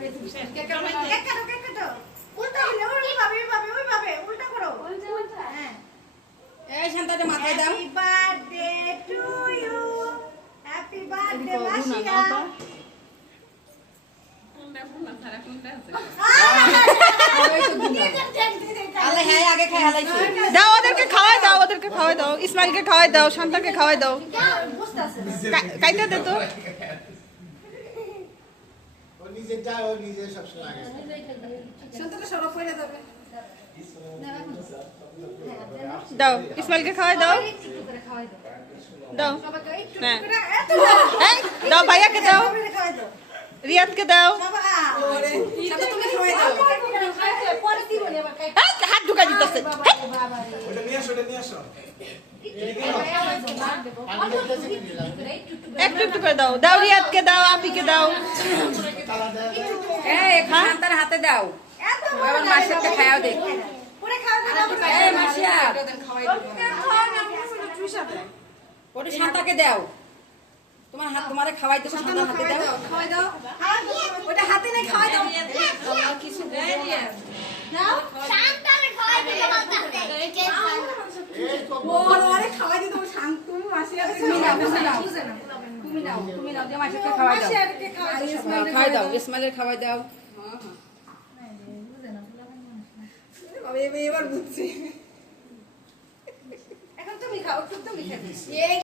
cake কাটো উল্টা হলে ওইভাবে উল্টা করো হ্যাঁ এই শান্তাটা মাথায় দাও happy birthday to you happy birthday মাসিয়া আল্লাহ হ্যাঁ আগে খাই হালাইছি দাও ওদেরকে খাওয়াই দাও ইসমাইলকে খাওয়াই দাও শান্তাকে খাওয়াই দাও কাইটা দে তো ও নিজে সবসময় আগে সন্তোষ সরফ হয়ে যাবে দাও ইসমাইলকে খাওয়াই দাও দাও হ্যাঁ এই, দাও ভাইয়াকে দাও রিয়াদকে দাও এই, হাত ঢুকাই দিতেছে ওটা নিয়ে আসো একটু একটু করে দাও দাও রিয়াদকে দাও আপিকে দাও এই শান্তার হাতে দাও এবার মাসিয়াকে খাওয়াও দে এই মাসিয়া ওটা শান্তাকে দাও তোমারে খাওয়াইতে শান্তার হাতে দাও ওটা হাতে নেই খাওয়াই দাও কিছু দাও শান্তারে খাওয়াই দিতে আরে খাওয়াই দিতে শান্ত তুমি মাসিয়া তুমি নাও দিয়ে মাসিয়াকে খাওয়াই দাও মাসিয়াকে খাওয়াই দাও ইসমাইলের খাওয়াই দাও এবার বুঝছি এখন তুমি খাও তুমি খাও